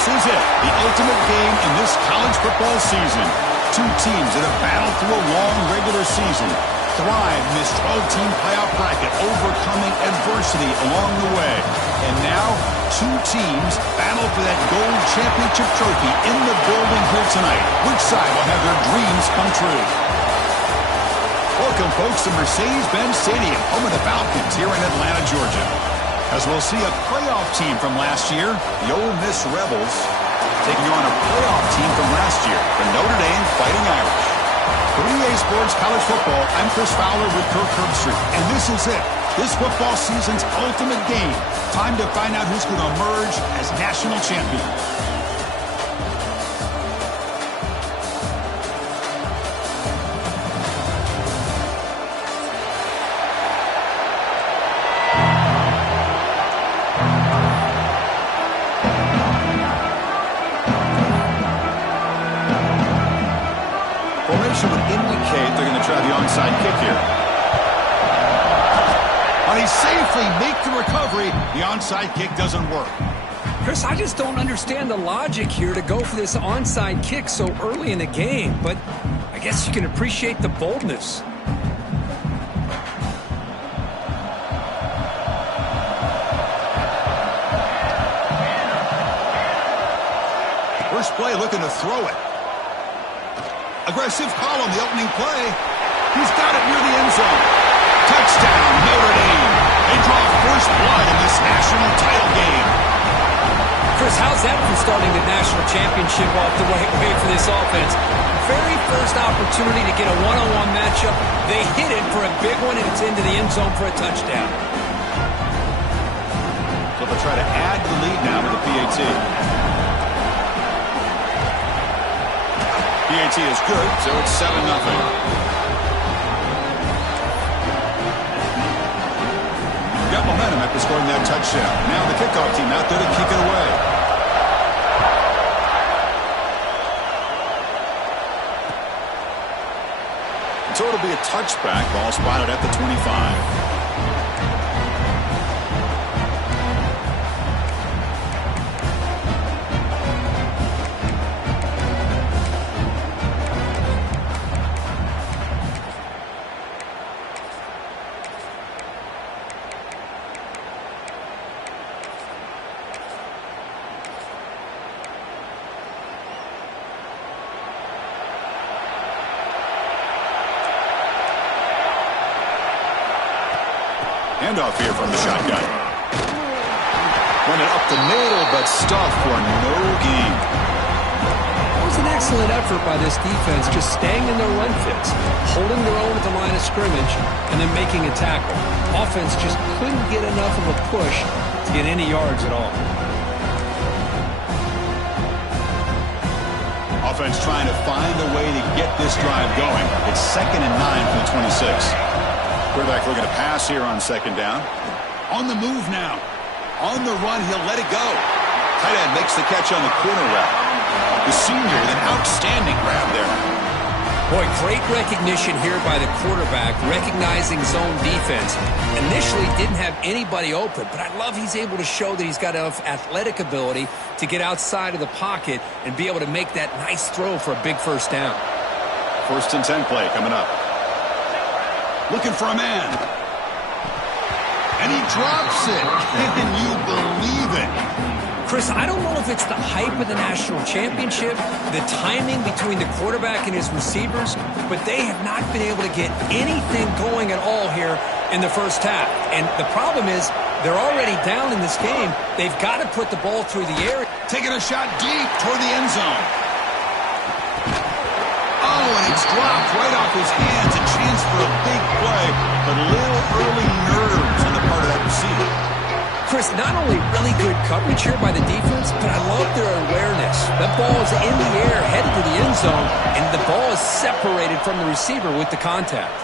This is it, the ultimate game in this college football season. Two teams that have battled through a long regular season, thrived in this 12-team playoff bracket, overcoming adversity along the way. And now, two teams battle for that gold championship trophy in the building here tonight. Which side will have their dreams come true? Welcome, folks, to Mercedes-Benz Stadium, home of the Falcons here in Atlanta, Georgia. As we'll see a playoff team from last year, the Ole Miss Rebels, taking on a playoff team from last year, the Notre Dame Fighting Irish. For EA Sports College Football, I'm Chris Fowler with Kirk Herbstreit, and this is it. This football season's ultimate game. Time to find out who's going to emerge as national champion. Formation would indicate they're going to try the onside kick here. But he safely makes the recovery. The onside kick doesn't work. Chris, I just don't understand the logic here to go for this onside kick so early in the game, but I guess you can appreciate the boldness. First play looking to throw it. Aggressive call on the opening play. He's got it near the end zone. Touchdown, Notre Dame. They draw first blood in this national title game. Chris, how's that from starting the national championship off the right way for this offense? Very first opportunity to get a one-on-one matchup. They hit it for a big one, and it's into the end zone for a touchdown. So they'll try to add to the lead now with the PAT. PAT is good, so it's 7-0. Got momentum after scoring that touchdown. Now the kickoff team out there to kick it away. So it'll be a touchback. Ball spotted at the 25. Handoff here from the shotgun. Running up the middle, but stuffed for no gain. That was an excellent effort by this defense, just staying in their run fits, holding their own at the line of scrimmage, and then making a tackle. Offense just couldn't get enough of a push to get any yards at all. Offense trying to find a way to get this drive going. It's 2nd and 9 from the 26. Quarterback looking to pass here on 2nd down. On the move now. On the run, he'll let it go. Tight end makes the catch on the corner route. The senior with an outstanding grab there. Boy, great recognition here by the quarterback, recognizing zone defense. Initially didn't have anybody open, but I love he's able to show that he's got enough athletic ability to get outside of the pocket and be able to make that nice throw for a big first down. 1st and 10 play coming up. Looking for a man. And he drops it. Can you believe it? Chris, I don't know if it's the hype of the national championship, the timing between the quarterback and his receivers, but they have not been able to get anything going at all here in the first half. And the problem is they're already down in this game. They've got to put the ball through the air. Taking a shot deep toward the end zone. Oh, and it's dropped right off his hands. A chance for a big play, but a little early nerves on the part of that receiver. Chris, not only really good coverage here by the defense, but I love their awareness. That ball is in the air, headed to the end zone, and the ball is separated from the receiver with the contact.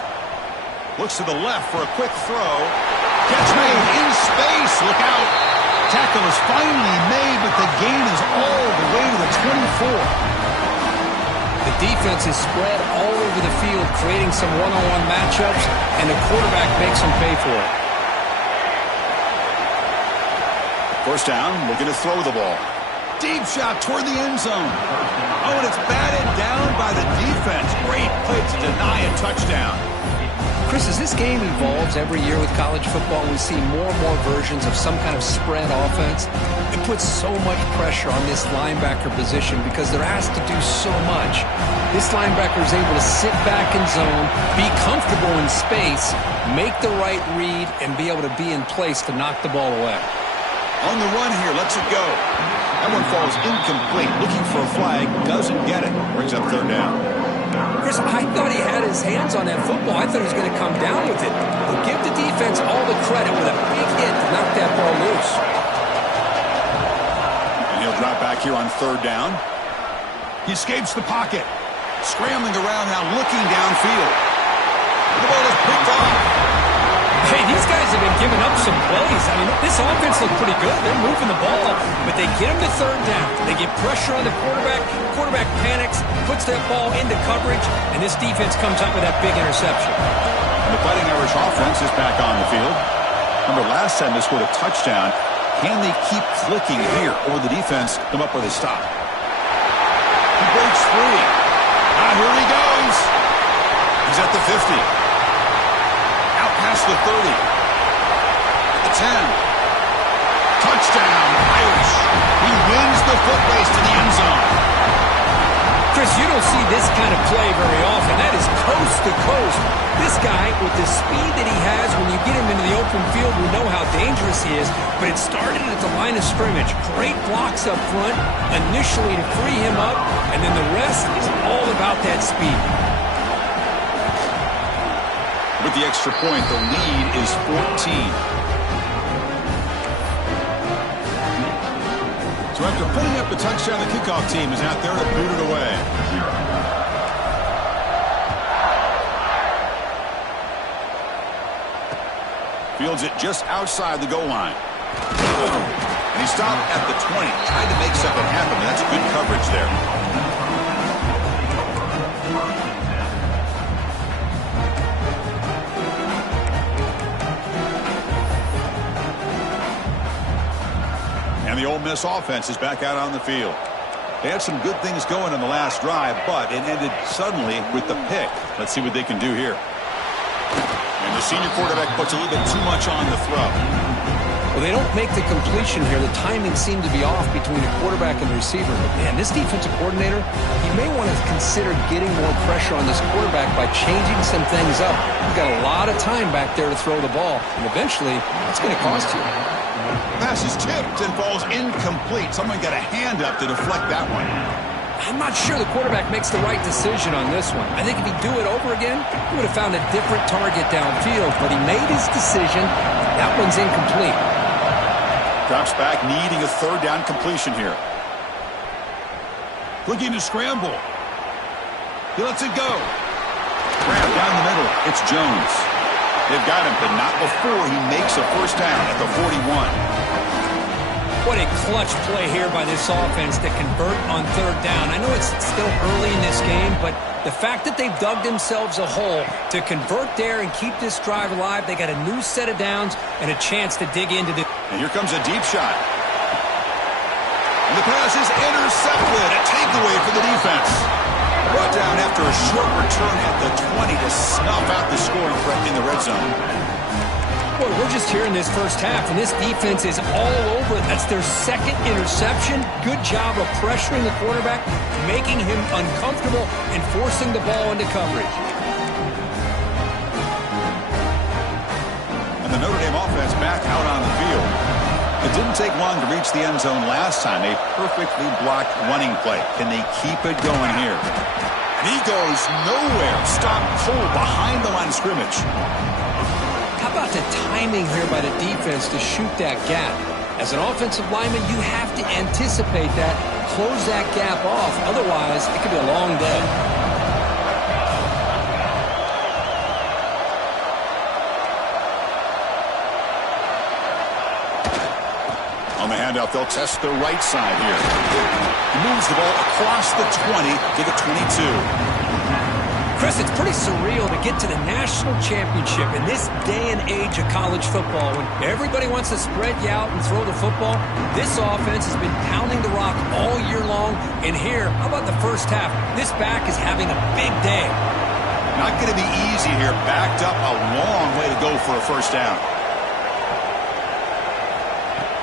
Looks to the left for a quick throw. Catch made in space. Look out. Tackle is finally made, but the gain is all the way to the 24. The defense is spread all over the field, creating some one-on-one matchups, and the quarterback makes them pay for it. 1st down, looking to throw the ball. Deep shot toward the end zone. Oh, and it's batted down by the defense. Great play to deny a touchdown. Chris, as this game evolves every year with college football, we see more and more versions of some kind of spread offense. It puts so much pressure on this linebacker position because they're asked to do so much. This linebacker is able to sit back in zone, be comfortable in space, make the right read, and be able to be in place to knock the ball away. On the run here, lets it go. That one falls incomplete. Looking for a flag, doesn't get it. Brings up third down. Chris, I thought he had his hands on that football. I thought he was going to come down with it. But give the defense all the credit with a big hit to knock that ball loose. And he'll drop back here on third down. He escapes the pocket. Scrambling around now, looking downfield. The ball is picked off. Hey, these guys have been giving up some plays. I mean, this offense looked pretty good. They're moving the ball, but they get him to third down. They get pressure on the quarterback. Quarterback panics, puts that ball into coverage, and this defense comes up with that big interception. And the Fighting Irish offense is back on the field. Remember, last time they scored a touchdown. Can they keep clicking here, or the defense come up with a stop? He breaks free. Here he goes. He's at the 50. Past the 30. The 10. Touchdown, Irish. He wins the foot race to the end zone. Chris, you don't see this kind of play very often. That is coast to coast. This guy, with the speed that he has, when you get him into the open field, we know how dangerous he is. But it started at the line of scrimmage. Great blocks up front, initially to free him up, and then the rest is all about that speed. With the extra point, the lead is 14. So after putting up the touchdown, the kickoff team is out there to boot it away. Fields it just outside the goal line. And he stopped at the 20, trying to make something happen. That's good coverage there. The Ole Miss offense is back out on the field. They had some good things going in the last drive, but it ended suddenly with the pick. Let's see what they can do here. And the senior quarterback puts a little bit too much on the throw. Well, they don't make the completion here. The timing seemed to be off between the quarterback and the receiver. But, man, this defensive coordinator, he may want to consider getting more pressure on this quarterback by changing some things up. He's got a lot of time back there to throw the ball, and eventually it's going to cost you. Pass is tipped and falls incomplete. Someone got a hand up to deflect that one. I'm not sure the quarterback makes the right decision on this one. I think if he'd do it over again, he would have found a different target downfield, but he made his decision. That one's incomplete. Drops back, needing a third down completion here. Looking to scramble. He lets it go. Grab down the middle. It's Jones. They've got him, but not before he makes a first down at the 41. What a clutch play here by this offense to convert on third down. I know it's still early in this game, but the fact that they've dug themselves a hole to convert there and keep this drive alive, they got a new set of downs and a chance to dig into the... And here comes a deep shot. And the pass is intercepted. A takeaway for the defense. Brought down after a short return at the 20 to snuff out the scoring threat in the red zone. Boy, we're just here in this first half, and this defense is all over it. That's their second interception. Good job of pressuring the quarterback, making him uncomfortable, and forcing the ball into coverage. And the Notre Dame offense back out on the field. It didn't take long to reach the end zone last time. A perfectly blocked running play. Can they keep it going here? And he goes nowhere. Stop cold behind the line of scrimmage. How about the timing here by the defense to shoot that gap? As an offensive lineman, you have to anticipate that, close that gap off. Otherwise, it could be a long day. On the handoff, they'll test the right side here. He moves the ball across the 20 to the 22. Chris, it's pretty surreal to get to the national championship in this day and age of college football when everybody wants to spread you out and throw the football. This offense has been pounding the rock all year long. And here, how about the first half? This back is having a big day. Not going to be easy here. Backed up a long way to go for a first down.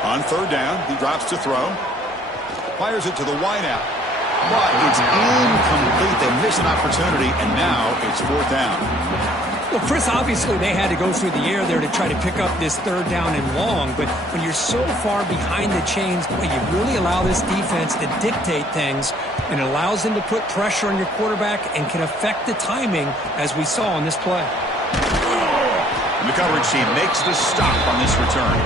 On third down, he drops to throw. Fires it to the wideout. But it's incomplete. They miss an opportunity, and now it's fourth down. Well, Chris, obviously they had to go through the air there to try to pick up this third down and long, but when you're so far behind the chains, well, you really allow this defense to dictate things, and it allows them to put pressure on your quarterback and can affect the timing, as we saw on this play. And the coverage team makes the stop on this return.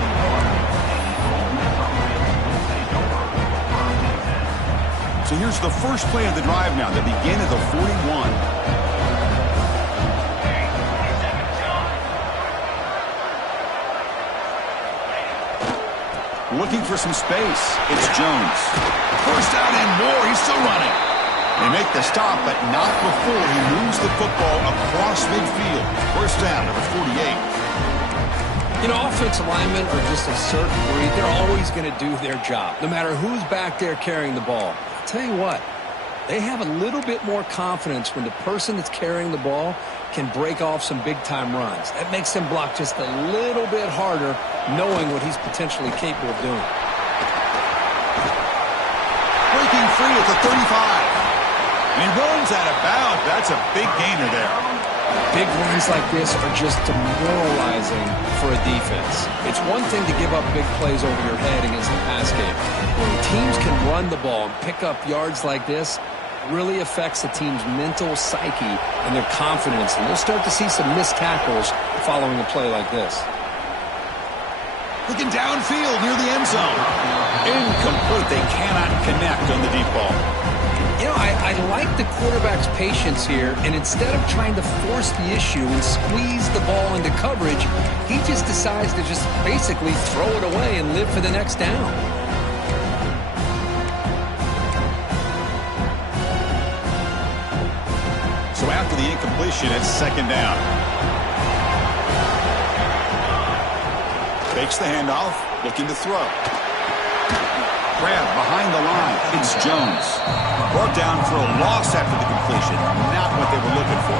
So here's the first play of the drive now. They begin at the 41. Looking for some space. It's Jones. First down and more. He's still running. They make the stop, but not before he moves the football across midfield. First down, number 48. You know, offensive linemen are just a certain breed. They're always going to do their job, no matter who's back there carrying the ball. I'll tell you what, they have a little bit more confidence when the person that's carrying the ball can break off some big-time runs. That makes them block just a little bit harder, knowing what he's potentially capable of doing. Breaking free at the 35. And he runs out of bounds. That's a big gainer there. Big runs like this are just demoralizing for a defense. It's one thing to give up big plays over your head against the pass game. When teams can run the ball and pick up yards like this, it really affects the team's mental psyche and their confidence. And you'll start to see some missed tackles following a play like this. Looking downfield near the end zone. Incomplete. They cannot connect on the deep ball. You know, I like the quarterback's patience here, and instead of trying to force the issue and squeeze the ball into coverage, he just decides to just basically throw it away and live for the next down. So after the incompletion, it's second down. Fakes the handoff, looking to throw. Grab behind the line. It's Jones. Brought down for a loss after the completion. Not what they were looking for.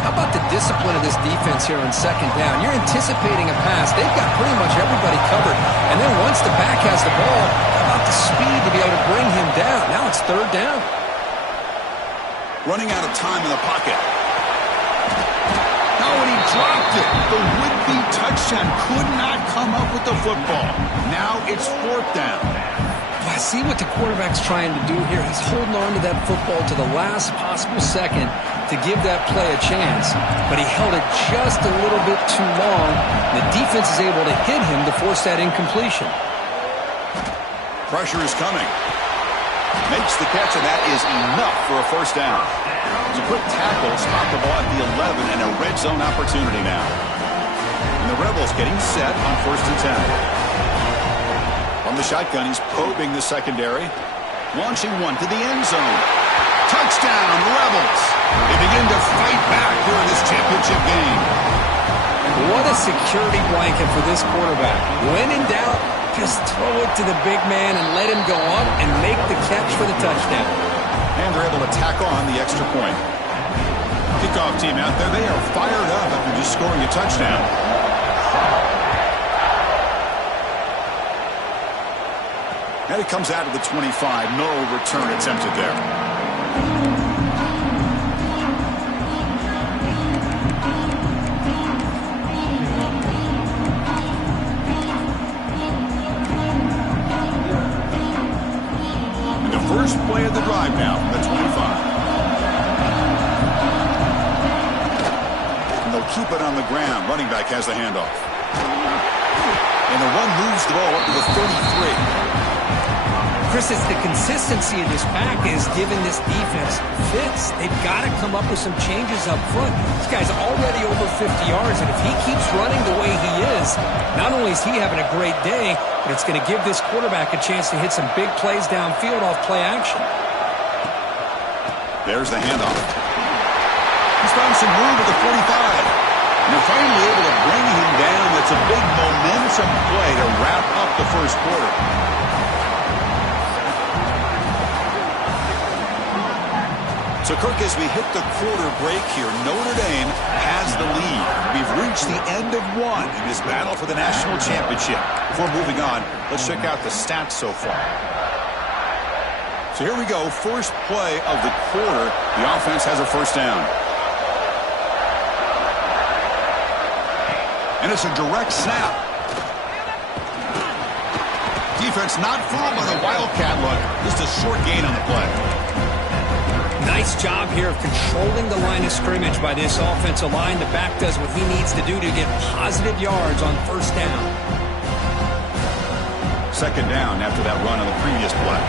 How about the discipline of this defense here on second down? You're anticipating a pass. They've got pretty much everybody covered. And then once the back has the ball, how about the speed to be able to bring him down? Now it's third down. Running out of time in the pocket. Oh, and he dropped it. The would-be touchdown could not come up with the football. Now it's fourth down. Well, I see what the quarterback's trying to do here. He's holding on to that football to the last possible second to give that play a chance. But he held it just a little bit too long. The defense is able to hit him to force that incompletion. Pressure is coming. Makes the catch, and that is enough for a first down. It's a quick tackle, stop the ball at the 11, and a red zone opportunity now. And the Rebels getting set on first and 10. From the shotgun, he's probing the secondary. Launching one to the end zone. Touchdown, Rebels. They begin to fight back here in this championship game. What a security blanket for this quarterback. When in doubt, just throw it to the big man and let him go up and make the catch for the touchdown. And they're able to tack on the extra point. Kickoff team out there, they are fired up after just scoring a touchdown. And it comes out of the 25. No return attempted there. First play of the drive now from the 25. And they'll keep it on the ground. Running back has the handoff. And the run moves the ball up to the 33. Chris, it's the consistency of this pack is giving this defense fits. They've got to come up with some changes up front. This guy's already over 50 yards, and if he keeps running the way he is, not only is he having a great day, but it's going to give this quarterback a chance to hit some big plays downfield off play action. There's the handoff. He's found some room at the 45. And they're finally able to bring him down. That's a big momentum play to wrap up the first quarter. So, Kirk, as we hit the quarter break here, Notre Dame has the lead. We've reached the end of one in this battle for the national championship. Before moving on, let's check out the stats so far. So here we go. First play of the quarter. The offense has a first down. And it's a direct snap. Defense not fooled by the Wildcat look. Just a short gain on the play. Nice job here of controlling the line of scrimmage by this offensive line. The back does what he needs to do to get positive yards on first down. Second down after that run on the previous play.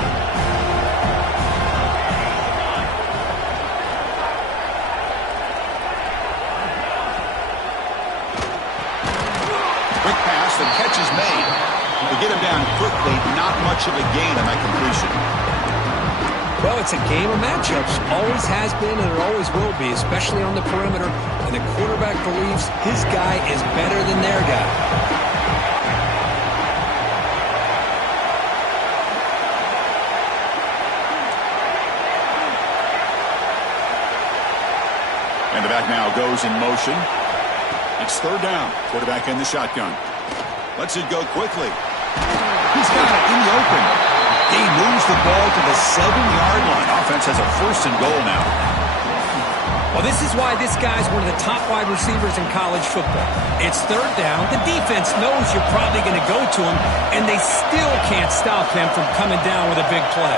Quick pass, the catch is made. To get him down quickly, not much of a gain on that completion. Well, it's a game of matchups. Always has been and it always will be, especially on the perimeter. And the quarterback believes his guy is better than their guy. And the back now goes in motion. It's third down. Quarterback in the shotgun. Lets it go quickly. He's got it in the open. He moves the ball to the 7-yard line. Offense has a first and goal now. Well, this is why this guy's one of the top wide receivers in college football. It's third down. The defense knows you're probably going to go to him, and they still can't stop him from coming down with a big play.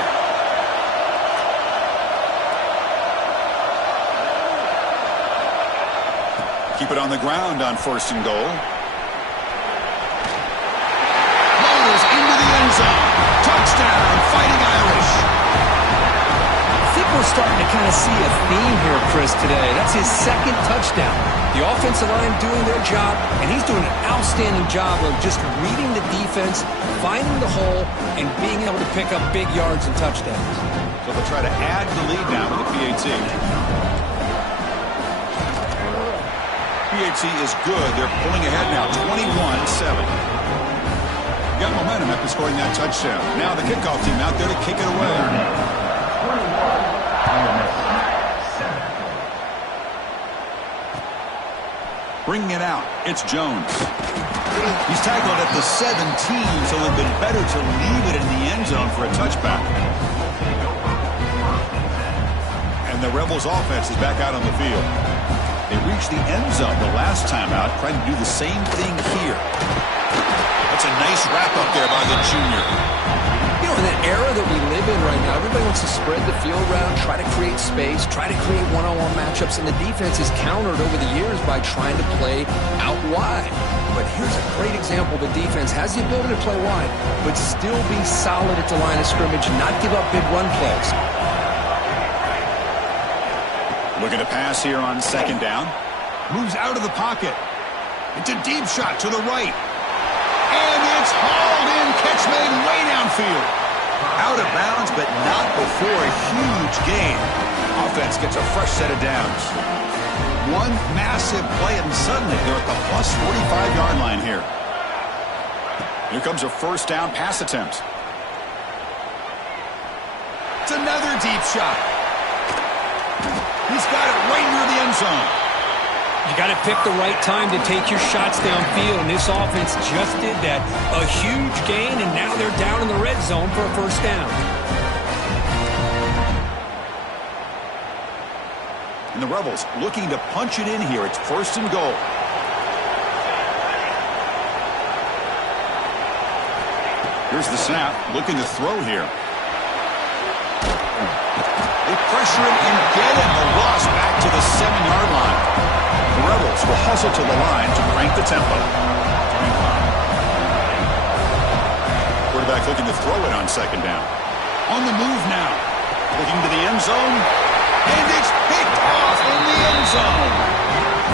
Keep it on the ground on first and goal. Into the end zone. Touchdown, Fighting Irish. I think we're starting to kind of see a theme here, Chris, today. That's his second touchdown. The offensive line doing their job, and he's doing an outstanding job of just reading the defense, finding the hole, and being able to pick up big yards and touchdowns. So they'll try to add the lead now with the PAT. PAT is good. They're pulling ahead now, 21-7. Got momentum after scoring that touchdown. Now the kickoff team out there to kick it away. Bringing it out, it's Jones. He's tackled at the 17, so it would have been better to leave it in the end zone for a touchback. And the Rebels offense is back out on the field. They reached the end zone the last time out, trying to do the same thing here. That's a nice wrap-up there by the junior. You know, in that era that we live in right now, everybody wants to spread the field around, try to create space, try to create one-on-one matchups, and the defense is countered over the years by trying to play out wide. But here's a great example. The defense has the ability to play wide, but still be solid at the line of scrimmage, not give up big run plays. Looking to pass here on second down. Moves out of the pocket. It's a deep shot to the right. And it's hauled in. Catch made way downfield. Out of bounds, but not before a huge gain. Offense gets a fresh set of downs. One massive play, and suddenly they're at the plus 45-yard line here. Here comes a first down pass attempt. It's another deep shot. He's got it right near the end zone. You got to pick the right time to take your shots downfield, and this offense just did that. A huge gain, and now they're down in the red zone for a first down. And the Rebels looking to punch it in here. It's first and goal. Here's the snap, looking to throw here. They pressure him and get him. A loss back to the 7-yard line. The Rebels will hustle to the line to crank the tempo. Quarterback looking to throw it on second down. On the move now. Looking to the end zone. And it's picked off in the end zone.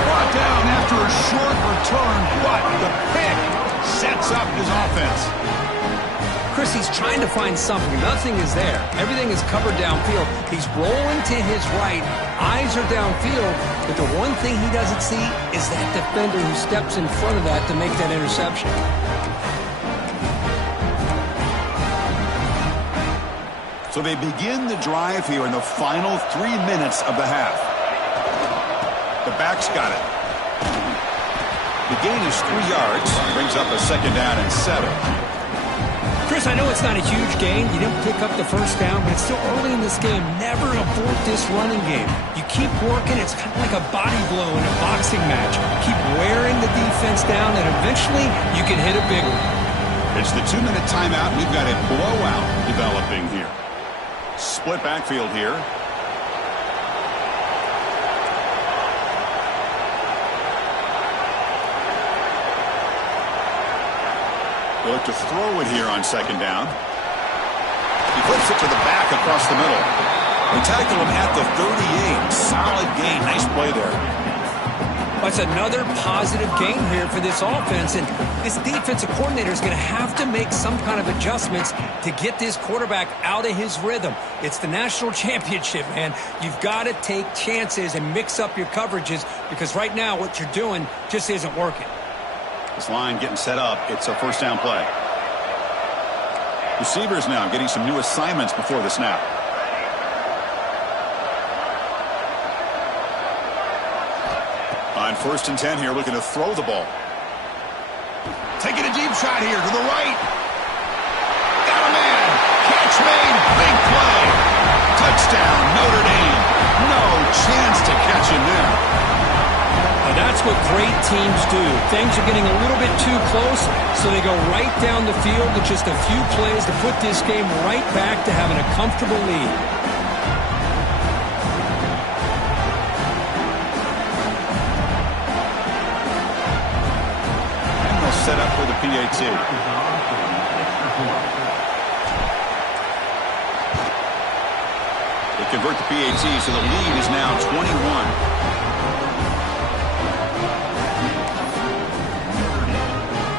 Brought down after a short return, but the pick sets up his offense. Chris, he's trying to find something. Nothing is there. Everything is covered downfield. He's rolling to his right. Eyes are downfield. But the one thing he doesn't see is that defender who steps in front of that to make that interception. So they begin the drive here in the final 3 minutes of the half. The back's got it. The gain is 3 yards. Brings up a 2nd down and 7. Chris, I know it's not a huge gain. You didn't pick up the first down, but it's still early in this game. Never abort this running game. You keep working. It's kind of like a body blow in a boxing match. Keep wearing the defense down, and eventually you can hit a big one. It's the 2-minute timeout. We've got a blowout developing here. Split backfield here. They look to throw it here on 2nd down. He flips it to the back across the middle. They tackle him at the 38. Solid gain. Nice play there. That's another positive gain here for this offense, and this defensive coordinator is going to have to make some kind of adjustments to get this quarterback out of his rhythm. It's the national championship, man. You've got to take chances and mix up your coverages because right now what you're doing just isn't working. This line getting set up. It's a 1st down play. Receivers now getting some new assignments before the snap. On 1st and 10 here, looking to throw the ball. Taking a deep shot here to the right. Got a man. Catch made. Big play. Touchdown, Notre Dame. No chance to catch him there. Now that's what great teams do. Things are getting a little bit too close, so they go right down the field with just a few plays to put this game right back to having a comfortable lead. Set up for the PAT. They convert the PAT, so the lead is now 21.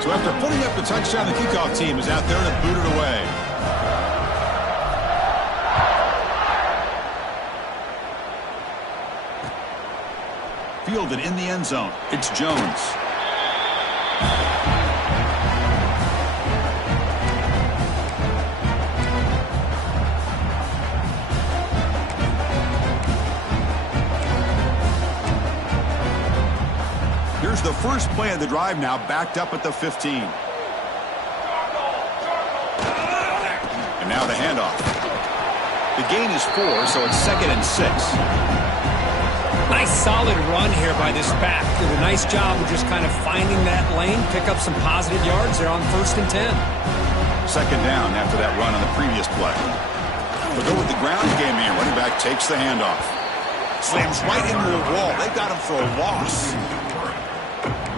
So after putting up the touchdown, the kickoff team is out there to boot it away. Fielded in the end zone. It's Jones. Here's the first play of the drive now, backed up at the 15. And now the handoff. The gain is 4, so it's 2nd and 6. Nice solid run here by this back. Did a nice job of just kind of finding that lane, pick up some positive yards there on 1st and 10. 2nd down after that run on the previous play. They'll go with the ground game here. Running back takes the handoff. Slams right into the wall. They got him for a loss.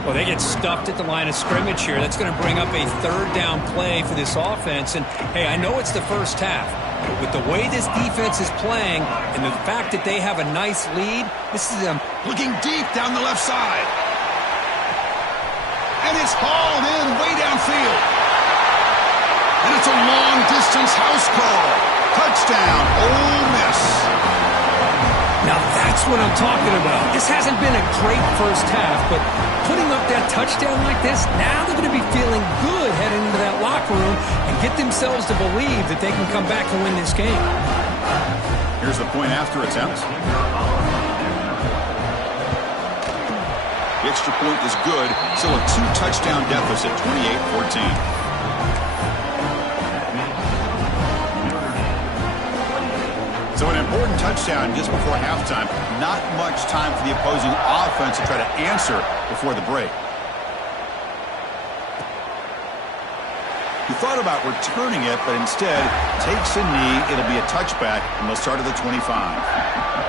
Well, they get stuffed at the line of scrimmage here. That's going to bring up a 3rd down play for this offense. And, hey, I know it's the first half, but with the way this defense is playing and the fact that they have a nice lead, this is them looking deep down the left side. And it's hauled in way downfield. And it's a long-distance house call. Touchdown, Ole Miss. Now that's what I'm talking about. This hasn't been a great first half, but putting up that touchdown like this, now they're going to be feeling good heading into that locker room and get themselves to believe that they can come back and win this game. Here's the point after attempt. The extra point is good. Still a 2-touchdown deficit, 28-14. So an important touchdown just before halftime. Not much time for the opposing offense to try to answer before the break. He thought about returning it, but instead takes a knee. It'll be a touchback, and they'll start at the 25.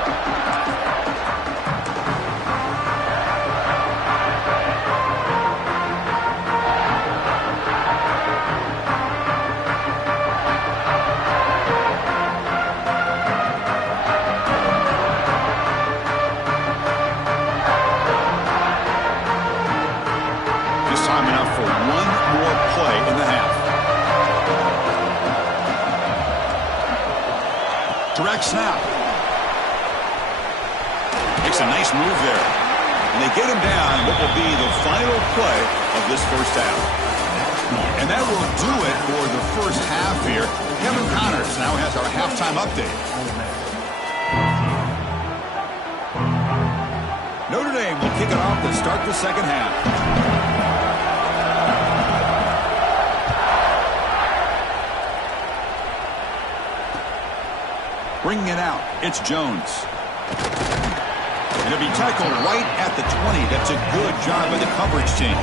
Direct snap. Makes a nice move there. And they get him down what will be the final play of this first half. And that will do it for the first half here. Kevin Connors now has our halftime update. Notre Dame will kick it off to start the second half. Bringing it out, it's Jones. And he'll be tackled right at the 20. That's a good job by the coverage team.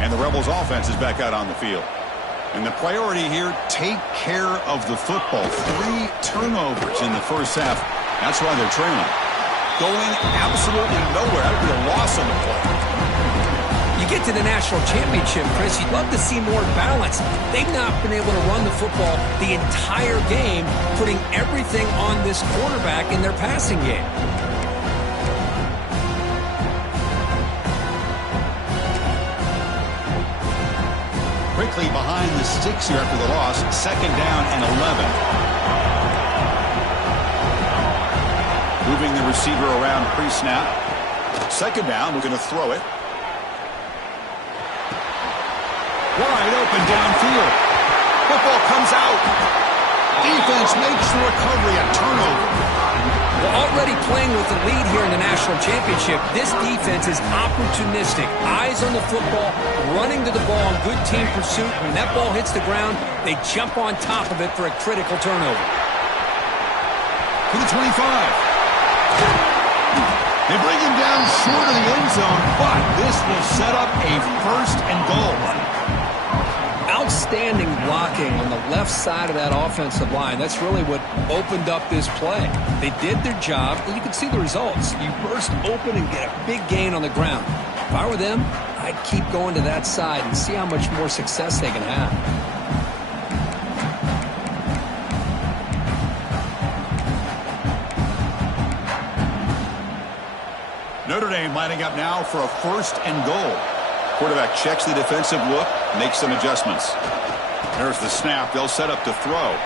And the Rebels offense is back out on the field. And the priority here, take care of the football. 3 turnovers in the first half. That's why they're trailing. Going absolutely nowhere. That would be a loss on the play. You get to the national championship, Chris, you'd love to see more balance. They've not been able to run the football the entire game, putting everything on this quarterback in their passing game. Quickly behind the sticks here after the loss. Second down and 11. Moving the receiver around pre-snap. Second down, we're going to throw it. Wide open downfield. Football comes out. Defense makes the recovery, a turnover. Well, already playing with the lead here in the national championship, this defense is opportunistic. Eyes on the football, running to the ball in good team pursuit. When that ball hits the ground, they jump on top of it for a critical turnover. To the 25. They bring him down short of the end zone, but this will set up a first and goal. Outstanding blocking on the left side of that offensive line. That's really what opened up this play. They did their job, and you can see the results. You burst open and get a big gain on the ground. If I were them, I'd keep going to that side and see how much more success they can have. Notre Dame lining up now for a first and goal. Quarterback checks the defensive look, makes some adjustments. There's the snap. They'll set up to throw.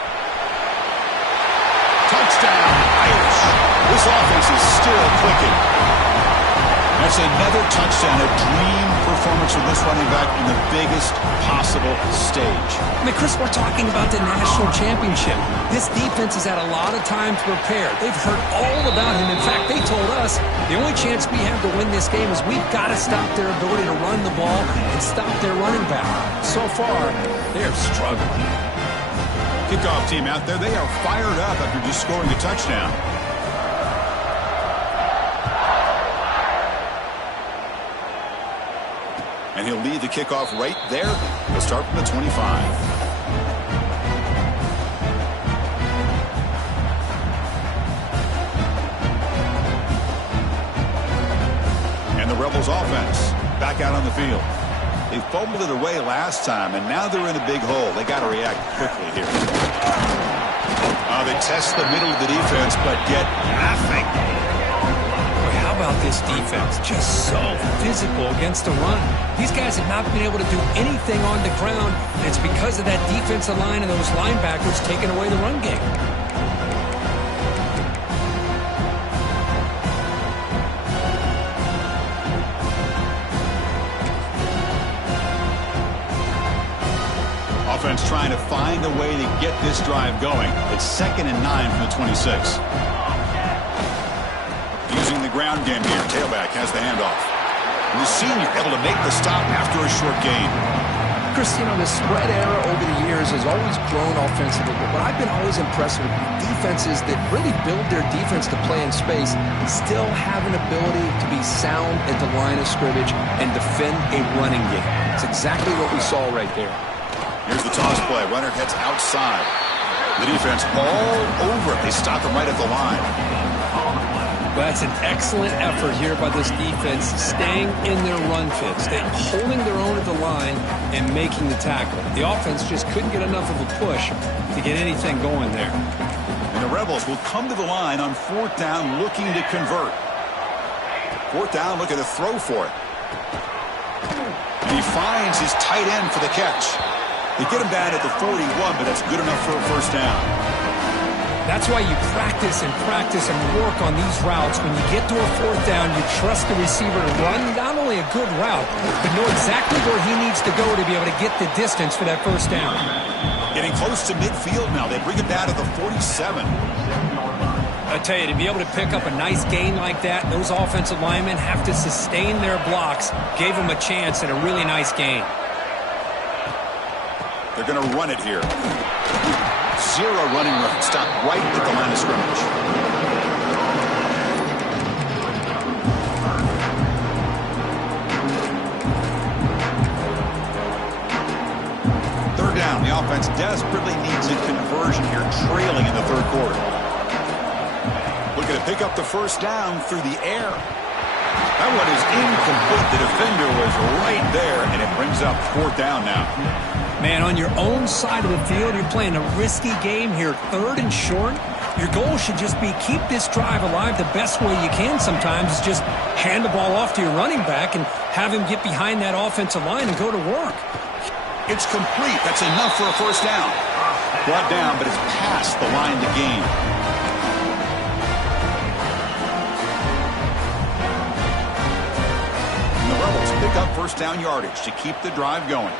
Touchdown, Irish. This offense is still clicking. That's another touchdown, a dream performance from this running back in the biggest possible stage. I mean, Chris, we're talking about the national championship. This defense has had a lot of time to prepare. They've heard all about him. In fact, they told us the only chance we have to win this game is we've got to stop their ability to run the ball and stop their running back. So far, they're struggling. Kickoff team out there, they are fired up after just scoring a touchdown. And he'll lead the kickoff right there. He'll start from the 25. And the Rebels offense back out on the field. They fumbled it away last time, and now they're in a big hole. They got to react quickly here. They test the middle of the defense, but get nothing. How about this defense? Just so physical against the run. These guys have not been able to do anything on the ground. And it's because of that defensive line and those linebackers taking away the run game. Offense trying to find a way to get this drive going. It's 2nd and 9 from the 26. Using the ground game here. Tailback has the handoff. And the senior able to make the stop after a short gain. Chris, you know, the spread era over the years has always grown offensively, but I've been always impressed with defenses that really build their defense to play in space, still have an ability to be sound at the line of scrimmage and defend a running game. It's exactly what we saw right there. Here's the toss play. Runner heads outside. The defense all over. They stop him right at the line. Well, that's an excellent effort here by this defense, staying in their run fits, holding their own at the line and making the tackle. The offense just couldn't get enough of a push to get anything going there. And the Rebels will come to the line on 4th down looking to convert. Fourth down, looking to throw for it. And he finds his tight end for the catch. They get him down at the 41, but that's good enough for a first down. That's why you practice and work on these routes. When you get to a fourth down, you trust the receiver to run not only a good route, but know exactly where he needs to go to be able to get the distance for that first down. Getting close to midfield now. They bring him down to the 47. I tell you, to be able to pick up a nice gain like that, those offensive linemen have to sustain their blocks. Gave them a chance and a really nice gain. They're going to run it here. Zero running room. Stop right at the line of scrimmage. Third down. The offense desperately needs a conversion here, trailing in the third quarter. Looking to pick up the first down through the air. That one is incomplete. The defender was right there, and it brings up fourth down now. Man, on your own side of the field, you're playing a risky game here. Third and short. Your goal should just be keep this drive alive the best way you can sometimes is just hand the ball off to your running back and have him get behind that offensive line and go to work. It's complete. That's enough for a first down. Brought down, but it's past the line to gain. And the Rebels pick up first down yardage to keep the drive going.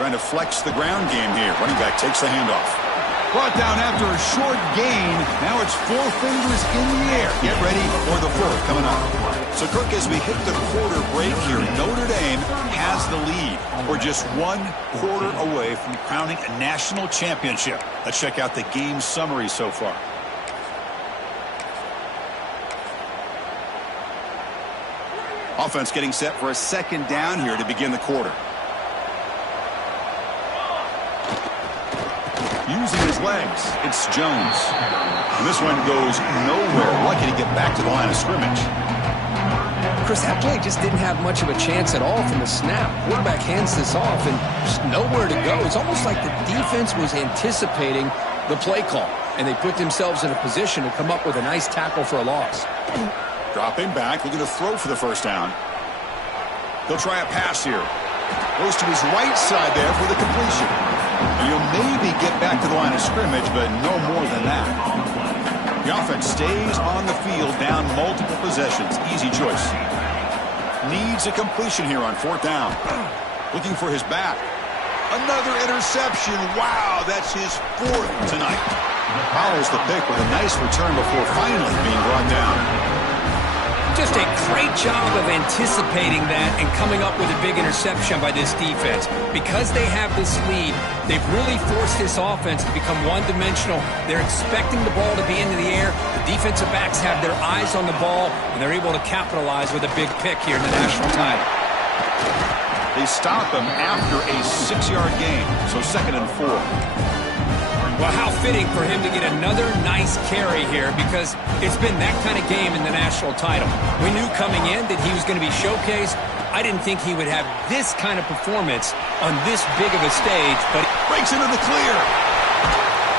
Trying to flex the ground game here. Running back takes the handoff. Brought down after a short gain. Now it's four fingers in the air. Get ready for the fourth coming up. So, Kirk, as we hit the quarter break here, Notre Dame has the lead. We're just one quarter away from crowning a national championship. Let's check out the game summary so far. Offense getting set for a second down here to begin the quarter. Using his legs, it's Jones. And this one goes nowhere. Lucky to get back to the line of scrimmage. Chris, that play just didn't have much of a chance at all from the snap. Quarterback hands this off and just nowhere to go. It's almost like the defense was anticipating the play call, and they put themselves in a position to come up with a nice tackle for a loss. Dropping back, looking to throw for the first down. He'll try a pass here. Goes to his right side there for the completion. You'll maybe get back to the line of scrimmage, but no more than that. The offense stays on the field, down multiple possessions. Easy choice. Needs a completion here on fourth down. Looking for his back. Another interception. Wow, that's his fourth tonight. Follows the pick with a nice return before finally being brought down. Just a great job of anticipating that and coming up with a big interception by this defense. Because they have this lead, they've really forced this offense to become one-dimensional. They're expecting the ball to be into the air. The defensive backs have their eyes on the ball, and they're able to capitalize with a big pick here in the national title. They stop him after a 6-yard gain, so 2nd and 4. Well, how fitting for him to get another nice carry here because it's been that kind of game in the national title. We knew coming in that he was going to be showcased. I didn't think he would have this kind of performance on this big of a stage, but he breaks into the clear.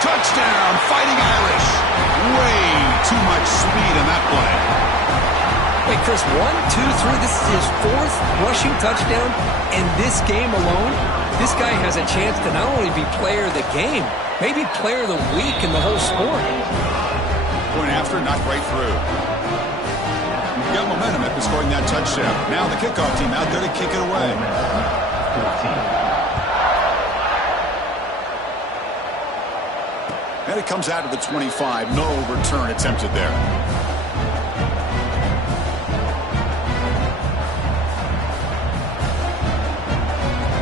Touchdown, Fighting Irish. Way too much speed in that play. Wait, Chris, 1, 2, 3. This is his fourth rushing touchdown in this game alone. This guy has a chance to not only be player of the game, maybe player of the week in the whole sport. Going after, knocked right through. Got momentum after scoring that touchdown. Now the kickoff team out there to kick it away. And it comes out of the 25. No return attempted there.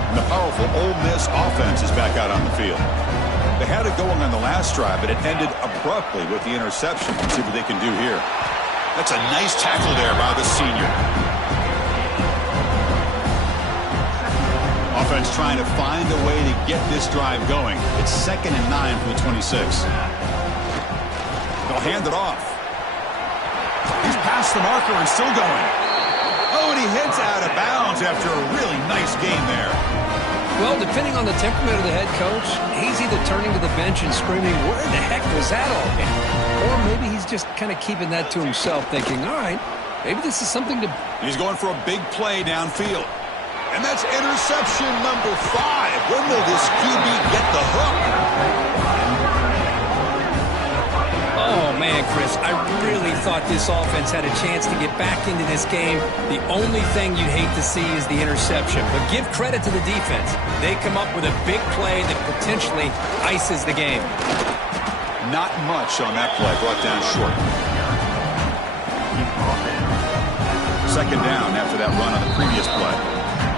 And the powerful Ole Miss offense is back out on the field. They had it going on the last drive, but it ended abruptly with the interception. Let's see what they can do here. That's a nice tackle there by the senior. Offense trying to find a way to get this drive going. It's 2nd and 9 from the 26. They'll hand it off. He's past the marker and still going. Oh, and he hits out of bounds after a really nice game there. Well, depending on the temperament of the head coach, he's either turning to the bench and screaming, where the heck was that all game? Or maybe he's just kind of keeping that to himself, thinking, all right, maybe this is something to... He's going for a big play downfield. And that's interception number 5. When will this QB get the hook? Oh, man, Chris, I really thought this offense had a chance to get back into this game. The only thing you'd hate to see is the interception. But give credit to the defense. They come up with a big play that potentially ices the game. Not much on that play, brought down short. Second down after that run on the previous play.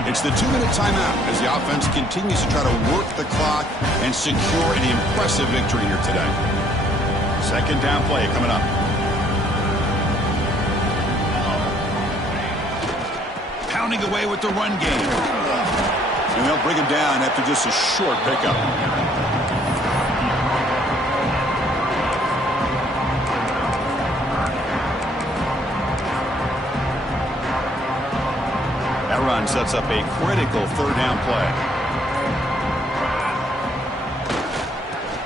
It's the 2-minute timeout as the offense continues to try to work the clock and secure an impressive victory here today. Second down play coming up. Pounding away with the run game. And they'll bring him down after just a short pickup. That run sets up a critical third down play.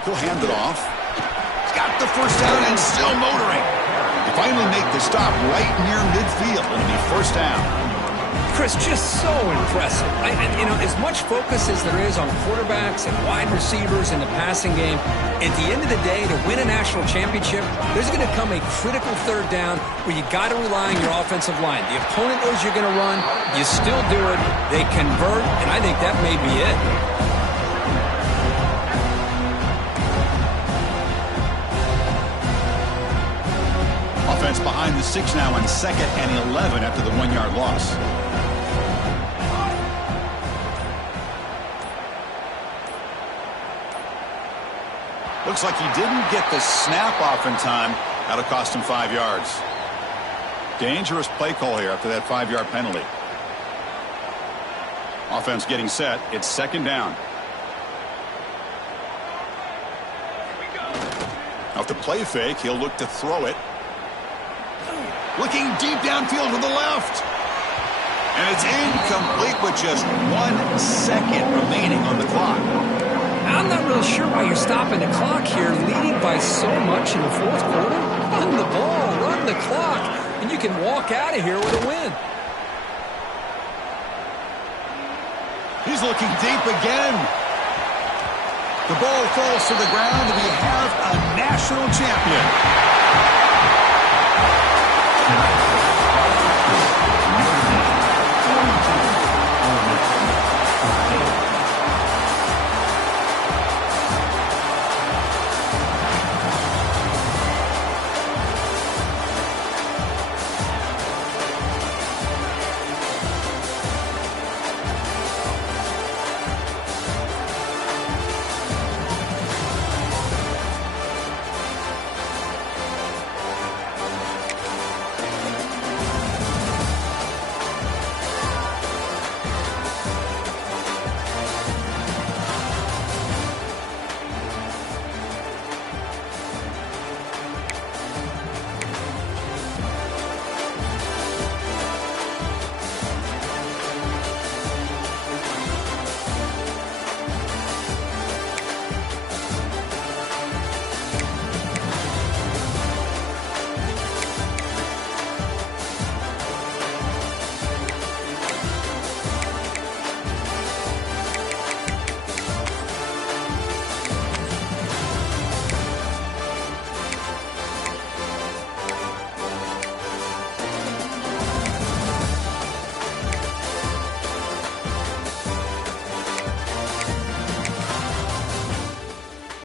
He'll hand it off. Got the first down and still motoring. They finally make the stop right near midfield. It'll be first down. Chris, just so impressive. You know, as much focus as there is on quarterbacks and wide receivers in the passing game, at the end of the day, to win a national championship, there's going to come a critical third down where you got to rely on your offensive line. The opponent knows you're going to run. You still do it. They convert, and I think that may be it. Offense behind the 6 now on 2nd and 11 after the 1-yard loss. Looks like he didn't get the snap off in time. That'll cost him 5 yards. Dangerous play call here after that 5-yard penalty. Offense getting set. It's second down. Off the play fake, he'll look to throw it. Looking deep downfield to the left. And it's incomplete with just 1 second remaining on the clock. I'm not really sure why you're stopping the clock here, leading by so much in the fourth quarter. Run the ball, run the clock, and you can walk out of here with a win. He's looking deep again. The ball falls to the ground, and we have a national champion.